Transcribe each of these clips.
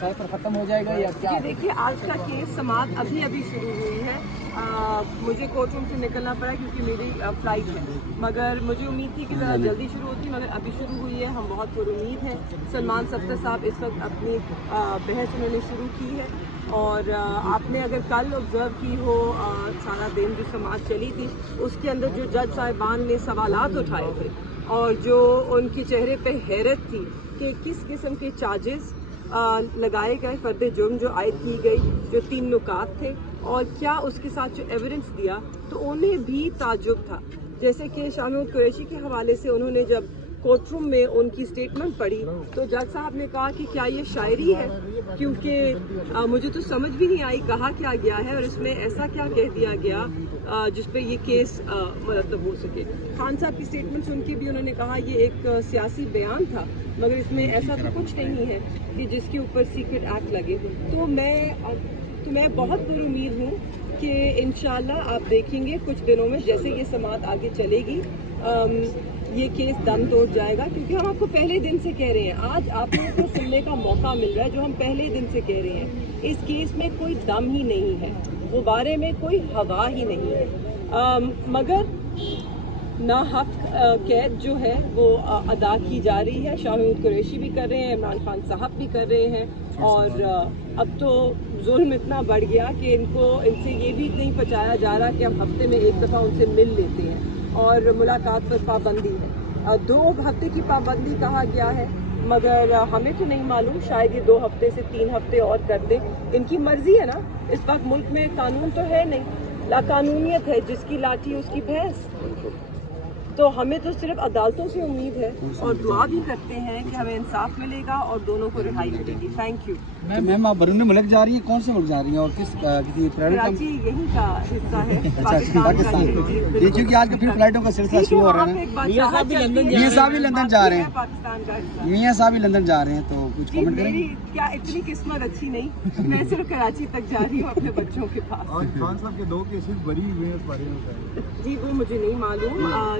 पर ख़त्म हो जाएगा या क्या? जी देखिए, आज का केस समाअत अभी अभी शुरू हुई है। मुझे कोर्ट रूम से निकलना पड़ा क्योंकि मेरी फ्लाइट है, मगर मुझे उम्मीद थी कि ज़रा जल्दी शुरू होती, मगर अभी शुरू हुई है। हम बहुत पुरुम्मीद हैं। सलमान सफ्दर साहब इस वक्त अपनी बहस उन्होंने शुरू की है, और आपने अगर कल ऑब्ज़र्व की हो सारा दिन जो समाअत चली थी, उसके अंदर जो जज साहिबान ने सवालात उठाए थे और जो उनके चेहरे पे हैरत थी कि किस किस्म के चार्जेस लगाए गए, फर्द जुर्म जो आयद की गई, जो 3 नुकात थे, और क्या उसके साथ जो एविडेंस दिया, तो उन्हें भी ताज्जुब था। जैसे कि शाह महमूद कुरैशी के हवाले से उन्होंने जब कोर्ट रूम में उनकी स्टेटमेंट पढ़ी तो जज साहब ने कहा कि क्या ये शायरी है, क्योंकि मुझे तो समझ भी नहीं आई कहा क्या गया है और इसमें ऐसा क्या कह दिया गया जिस पे ये केस मतलब हो सके। खान साहब की स्टेटमेंट सुन के भी उन्होंने कहा ये एक सियासी बयान था, मगर इसमें ऐसा तो कुछ नहीं है कि जिसके ऊपर सीक्रेट एक्ट लगे। तो मैं बहुत पुरुम्मीद हूँ कि इंशाल्लाह आप देखेंगे कुछ दिनों में जैसे ये समाअत आगे चलेगी, ये केस दम तोड़ जाएगा, क्योंकि हम आपको पहले दिन से कह रहे हैं, आज आप लोगों को सुनने का मौका मिल रहा है जो हम पहले दिन से कह रहे हैं। इस केस में कोई दम ही नहीं है, गुब्बारे में कोई हवा ही नहीं है, मगर नाहक कैद जो है वो अदा की जा रही है। शाह महमूद कुरैशी भी कर रहे हैं, इमरान खान साहब भी कर रहे हैं, और अब तो जुल्म इतना बढ़ गया कि इनसे ये भी नहीं पचाया जा रहा कि हम हफ्ते में एक दफ़ा उनसे मिल लेते हैं, और मुलाकात पर पाबंदी है। 2 हफ्ते की पाबंदी कहा गया है, मगर हमें तो नहीं मालूम, शायद ये 2 हफ्ते से 3 हफ्ते और कर दें, इनकी मर्जी है ना। इस वक्त मुल्क में कानून तो है नहीं, लाकानूनियत है, जिसकी लाठी उसकी भैंस। तो हमें तो सिर्फ अदालतों से उम्मीद है और दुआ भी करते हैं कि हमें इंसाफ मिलेगा और दोनों को रिहाई मिलेगी। Thank you. मैम आप बरूनी मुल्क जा रही हैं, कौन से मुल्क जा रही हैं और किसी कराची यहीं का हिस्सा है, पाकिस्तान का ये क्योंकि आज का फिर फ्लाइटों का सिलसिला शुरू हो रहा है ना। मियां साहब भी लंदन जा रहे हैं, पाकिस्तान का हिस्सा। मियां साहब भी लंदन जा रहे हैं, तो कुछ कमेंट करेंगे? मेरी क्या इतनी किस्मत अच्छी नहीं, मैं सिर्फ कराची तक जा रही हूँ अपने बच्चों के पास। और खान साहब के 2 केसेस बरी हुए हैं, इस बारे में बताएं। जी वो मुझे नहीं मालूम,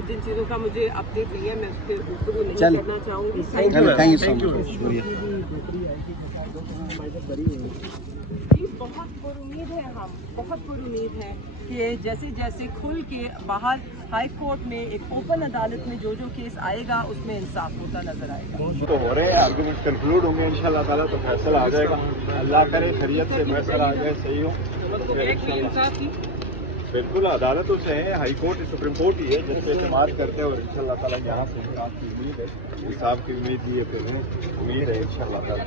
जिन चीज़ों का मुझे अपडेट नहीं है मैं उस पर गुफ्तगू नहीं करना चाहूँगी। Thank you so much. जी बहुत पुरुम्मीद है, हम बहुत पुरुम्मीद हैं कि जैसे जैसे खुल के बाहर हाई कोर्ट में एक ओपन अदालत में जो केस आएगा उसमें इंसाफ होता नजर आएगा। तो हो रहे हैं आर्गुमेंट कंक्लूड होंगे इंशाल्लाह ताला, तो फैसला आ जाएगा। अल्लाह करे खैरियत से फैसला आ जाए, सही हो। बिल्कुल अदालतों से है, हाई कोर्ट सुप्रीम कोर्ट ही है जिससे समाज करते हैं, और इंशाल्लाह ताला यहाँ से इंसाफ की उम्मीद है, इंसाफ की उम्मीद भी है, फिर उम्मीद है इंशाल्लाह ताला।